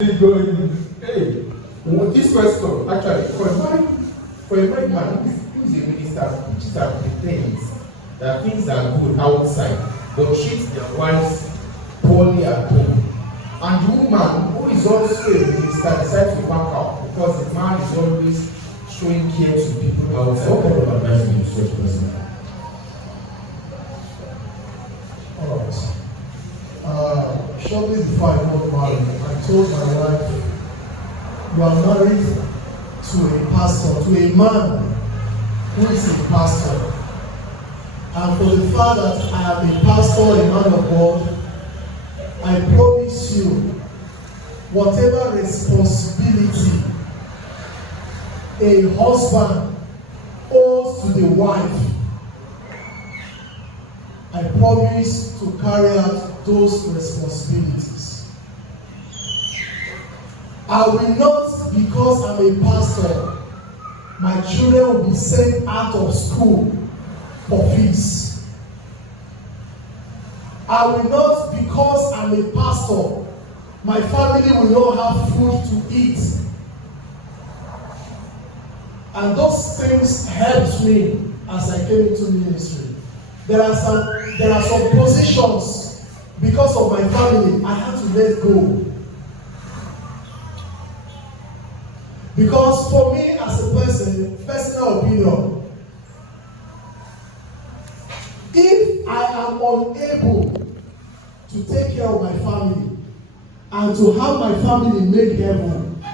Going, hey, this question actually for a married man who is a minister, which are the things that things are good outside, but treats their wives poorly at home. And the woman who is also a minister decides to back out because the man is always showing care to people outside. What kind of advice do you give such person? Alright. Shortly before I got married, I told my wife, you are married to a pastor, to a man who is a pastor. And for the fact that I am a pastor, a man of God, I promise you, whatever responsibility a husband owes to the wife, I promise to carry out those responsibilities. I will not, because I'm a pastor, my children will be sent out of school for fees. I will not, because I'm a pastor, my family will not have food to eat. And those things helped me as I came into ministry. There are some positions, because of my family, I had to let go. Because for me as a person, personal opinion, if I am unable to take care of my family and to have my family make heaven,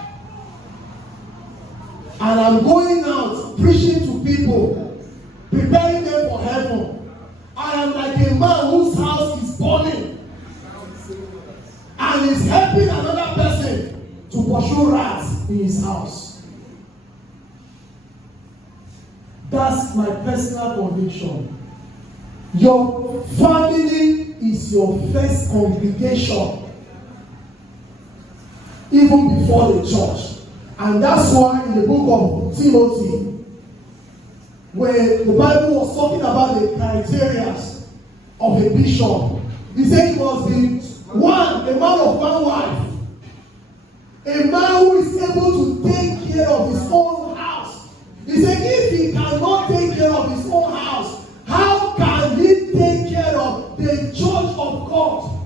and I'm going out preaching to people, preparing them for heaven, I am like a man whose house is burning and is helping another person to pursue rats in his house. That's my personal conviction. Your family is your first congregation, even before the church. And that's why in the book of Timothy, when the Bible was talking about the criteria of a bishop, he said it must be one, a man of one wife, a man who is able to take care of his own house. He said if he cannot take care of his own house, how can he take care of the church of God?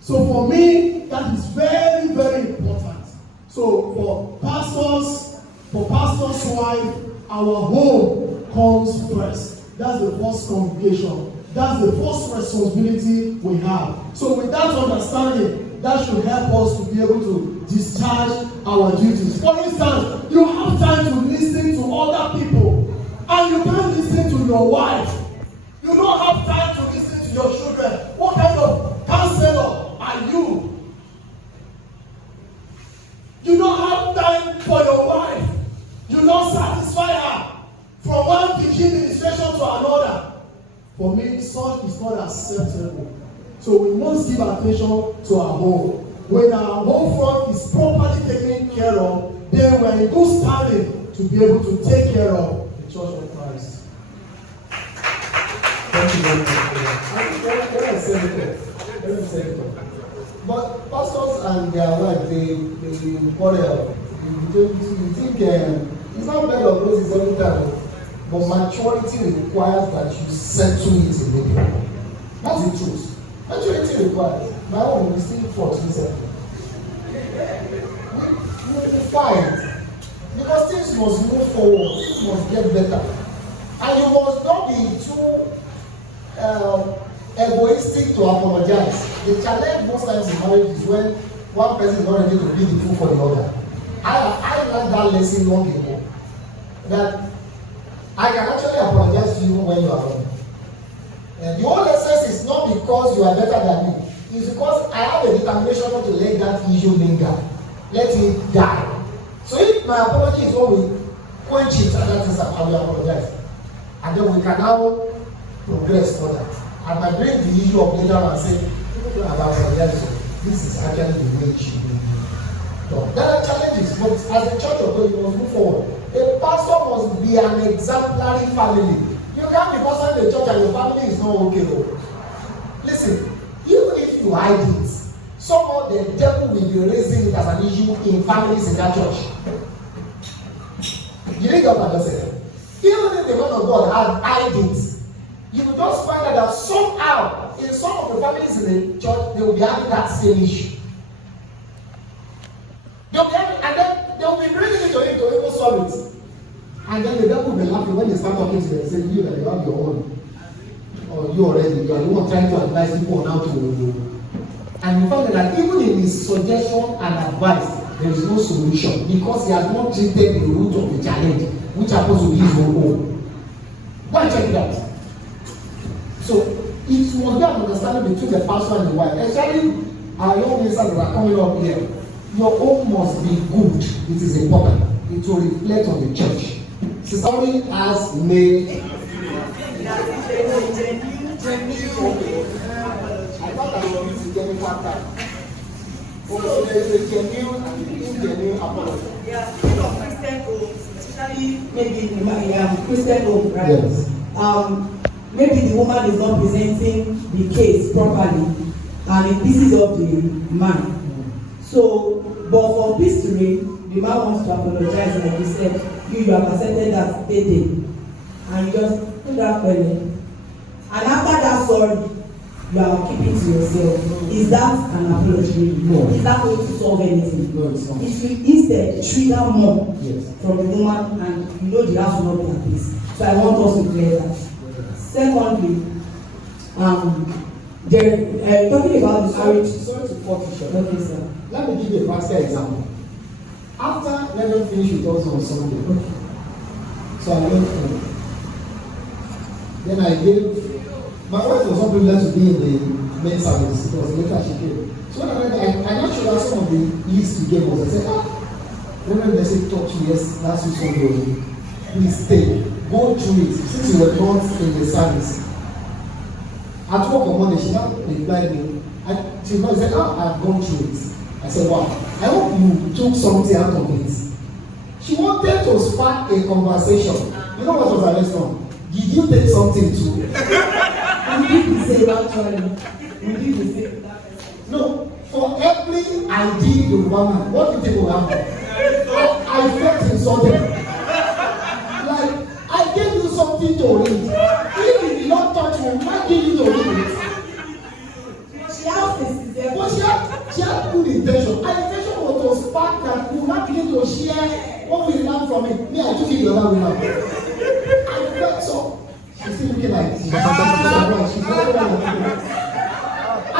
So for me, that is very, very important. So for pastors' wife, our home comes first. That's the first congregation. That's the first responsibility we have. So with that understanding, that should help us to be able to discharge our duties. For instance, you have time to listen to other people, and you can't listen to your wife. You don't have time to listen to your children. What kind of counselor are you? You don't have time for your wife. You don't satisfy her from one teaching ministration to another. For me, such is not acceptable. So we must give attention to our home. When our home front is properly taken care of, then we are in good standing to be able to take care of the church of Christ. Thank you very much. Let me say it. But pastors and their wife, they quarrel. You think it's not bed of roses every time, but maturity requires that you settle it immediately. That's the truth. Maturity requires. My own, we still 14 seconds. We fight. Because things must move forward, things must get better. And you must not be too egoistic to apologize. The challenge most times in marriage is when one person is not ready to be the fool for the other. I learned that lesson long ago. That I can actually apologize to you when you are wrong. And the whole essence is not because you are better than me. It's because I have a determination not to let that issue linger. Let it die. So if my apology is what we quench it, and that is how we apologize. And then we can now progress further. And I bring the issue of later and say, about apologizing. This is actually the way it should be done. There are challenges, but as a church of God, you must move forward. A pastor must be an exemplary family. You can't be pastor in the church and your family is not okay. Listen, even if you hide it, somehow the devil will be raising it as an issue in families in that church. You didn't get what I just said. Even if the man of God had hide it, you will just find out that somehow in some of the families in the church they will be having that same issue. They will be having, and then they will be bringing it to him to even solve it. And then the devil will be laughing when they start talking to them and say, you that you have your own. Or you already, you are the one trying to advise people on how to do. And you find that even in his suggestion and advice, there is no solution because he has not treated the root of the challenge, which happens to be his own. Go and check it out. So it must be an understanding between the pastor and the wife. Especially our young ministers that are coming up here. Your home must be good. It is important. It will reflect on the church. Somebody has made. I thought I was using genuine factor. So there is a genuine and ingenuine apology. Yeah, speaking of Christian homes, especially maybe in my Christian home, right? Yes. Maybe the woman is not presenting the case properly, and it pisses off the man. So, but for peace to reign, the man wants to apologize, like you said, you have accepted that day, and you just put that felony. And after that sorry, you are keeping to yourself. Is that an apology? No. Is that going to solve anything? No, it's not. It should instead trigger more Yes. from the woman, and you know the house will not be at peace. So I want us to clear that. Secondly, talking about the marriage. Sorry to cut you short. Okay, sir. Let me give you a practical example. After let them finish with us on Sunday, so I went home. Then I gave my wife was not privileged to be in the main service because later she came. So when I not sure that some of the list you gave us, I said, Reverend, they said talk to you last week Sunday. Please stay, go through it since you were not in the service. At work on Monday, she now replied me. She said, I've gone through it. I said, wow, I hope you took something out of it. She wanted to spark a conversation. You know what was her response? Did you take something too? We did the same actually. We did the same. No, for every I did the woman, what do you think will happen? I felt insulted. Like, I gave you something to read. If you did not touch me, why did you to read it? She has this. But she had good intention. Her intention was to spark that we will not begin to share what we learned from it. Me, I took it the other way around. I felt so. She's still looking like she's very well. I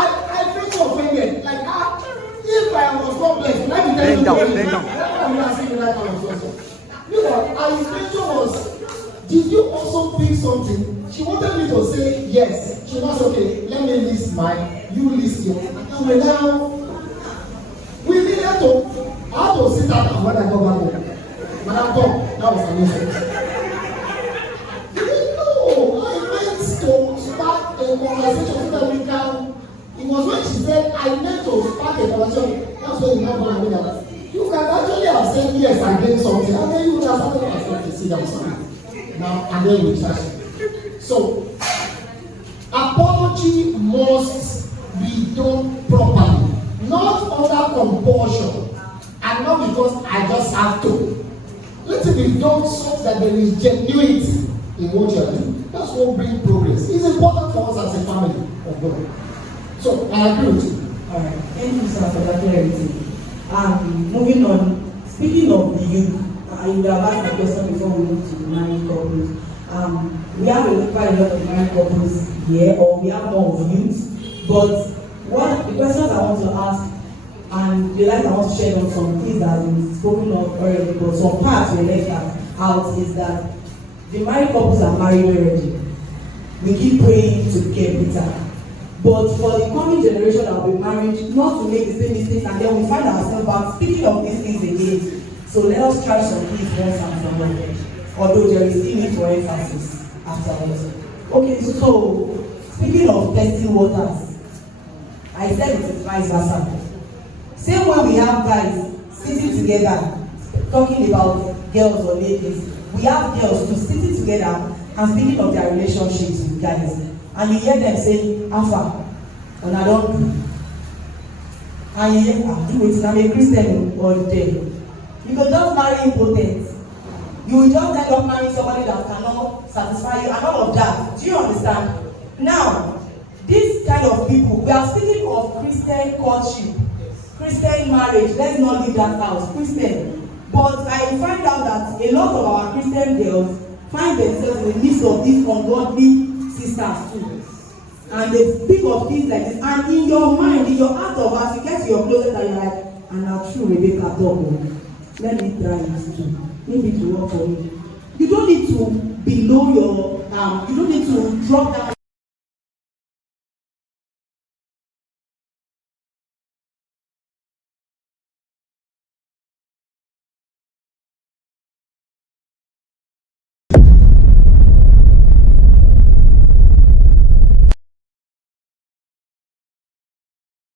felt so offended. Like, if I was not blessed, let me tell you her intention was, did you also pick something? She wanted me to say yes. She was okay. Let me list mine. You list yours. And we needed to. I had to sit down and when I got back home. When I got, that was amazing. No, I meant to start a conversation so that we can. It was when she said I meant to start a conversation. That's when you have one another. You can actually have said yes against something, and then you would have started to sit down something. Now and then we start. So, apology must be done properly, not under compulsion, and not because I just have to. Let it be done so that there is genuinity in what you are doing. That's what brings progress. It's important for us as a family of God. So, I agree with you. All right. Thank you, sir, for that clarity. Moving on, speaking of the youth, I would have asked a question before we move to the married couples. We have quite a lot of married couples here, or we have more of youth. But what the questions I want to ask, and the light I want to share on some things that have been spoken of already, but some parts we left out is that the married couples are married already. We keep praying to get better. But for the coming generation that will be married, not to make the same mistakes, and then we find ourselves back speaking of these things again. So let us try some things once and for all. Although there is still need for emphasis afterwards. Okay, so speaking of testing waters, I said it is vice versa. Same way we have guys sitting together talking about girls or ladies, we have girls too sitting together and speaking of their relationships with guys. And you hear them saying, Alpha, and I don't do. and you do wetin, I'm a Christian or there. You go just marry impotent. You will just end up marrying somebody that cannot satisfy you and all of that. Do you understand? Now, this kind of people, we are speaking of Christian courtship, Christian marriage. Let's not leave that out. Christian. But I find out that a lot of our Christian girls find themselves in the midst of these ungodly sisters too. And they speak of things like this. And in your mind, in your heart of hearts, you get to your closet and you're like, and now true Rebecca talk. Let me try this too. Maybe it will work for me. You don't need to below your, you don't need to drop down